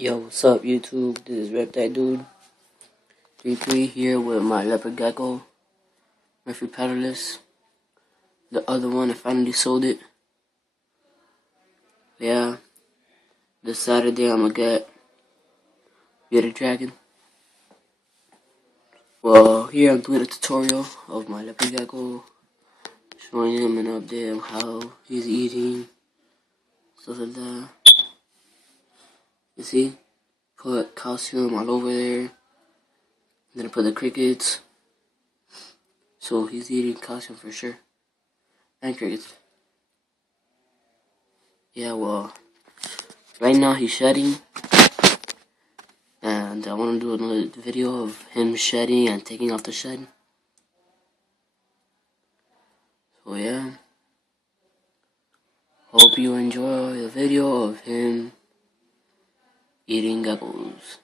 Yo, what's up, YouTube? This is Rep That Dude 33 here with my Leopard Gecko Murphy paddleless. The other one, I finally sold it. Yeah, this Saturday I'm gonna get a dragon. Well, here I'm doing a tutorial of my Leopard Gecko, showing him an update on how he's eating, stuff like that. You see? Put calcium all over there. Then I put the crickets. So he's eating calcium for sure. And crickets. Yeah, well, right now he's shedding. And I want to do another video of him shedding and taking off the shed. So yeah. Hope you enjoy the video of him eating geckos.